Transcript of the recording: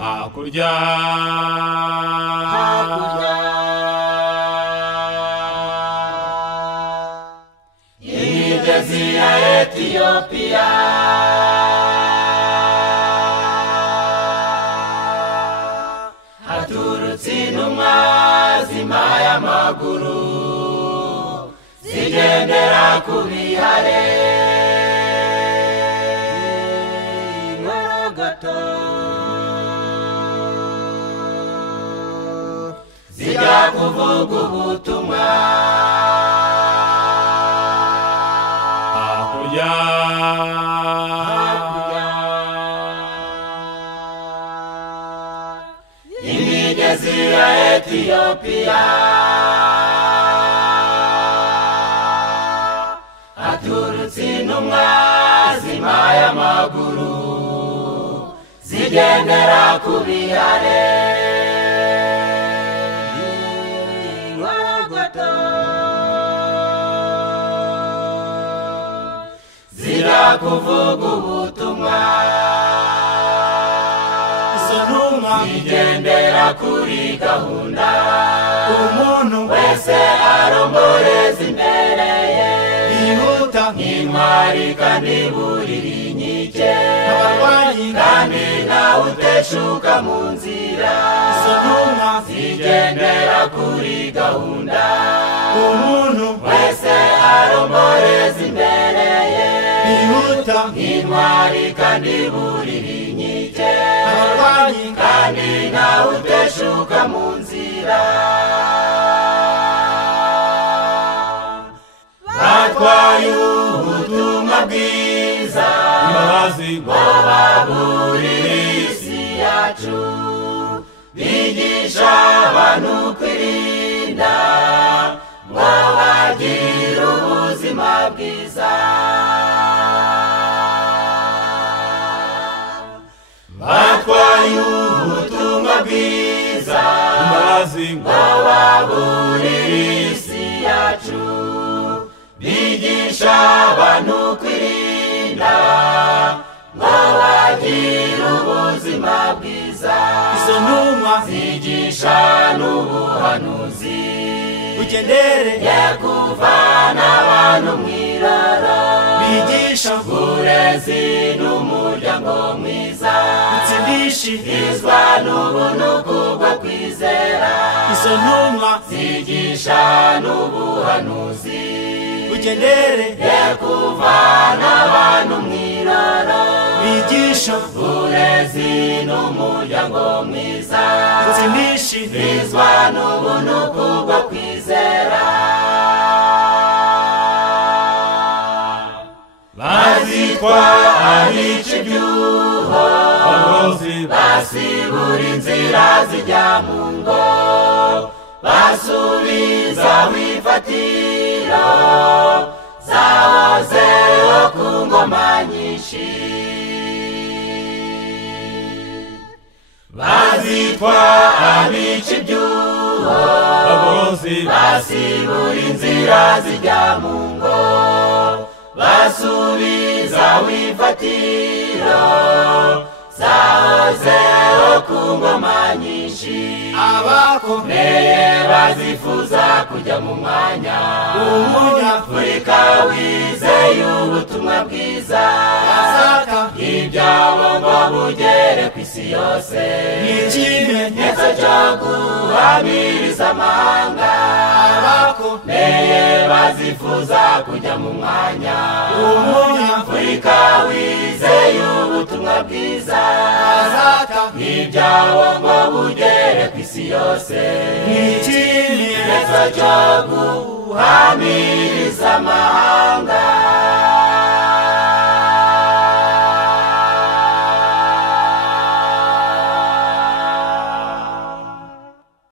hakurya imigezi ya Ethiopia haturutse intumwa z'impaye amaguru zigendera ku bihare Ngorogoto zijya kuvuga ubutumwa hakurya imigezi ya Ethiopia haturutse intumwa z'impaye amaguru zigendera ku bihare Ngorogoto zijya kuvuga ubutumwa zigendera kuri gahunda umuntu wese aromboreza imbere ye yihuta nk'intwari kandi burira inkike abarwanyi kandi nawe uteshuka mu nzira izo ntumwa zigendera kuri gahunda umuntu wese aromboreza imbere ye yihuta nk'intwari kandi burira inkike abarwanyi kandi nawe uteshuka mu nzira batwaye ubutumwa bwiza imbabazi ngo baburire isi yacu bigisha abantu kwirinda ngo bagire ubuzima bwiza batwaye ubutumwa bwiza imbabazi ngo baburire isi yacu bigisha abantu kwirinda ngo bagire ubuzima bwiza izo ntumwa zigisha n'ubuhanuzi ugendere ye kuvana abantu mw'iroro bigisha uburezi n'umuryango mwiza utsindishirizwa n'ubuntu kubwo kwizera izo ntumwa zigisha n'ubuhanuzi ugendere ye kuvana abantu mw'iroro bigisha uburezi n'umuryango mwiza utsindishirizwa n'ubuntu kubwo kwizera bazitwa ahica ibyuho abarozi basibura inzira zijya mu ngo basubiza wifatiro zahozeho ku ngoma nyinshi bazitwa abica ibyuho abarozi basibura inzira zijya mu ngo basubiza wifatiro zahozeho ku ngoma nyinshi abakomeye bazifuza kujya mu mwanya umunyafurika wizeye ubutumwa bwiza azaka ibyabo ngo bugere ku isi yose n'ikimenyetso cyo guhamiriza amahanga abakomeye bazifuza kujya mu mwanya umunyafurika wizeye ubutumwa bwiza azaka ibyabo ngo bugere ku isi yose n'ikimenyetso cyo guhamiriza amahanga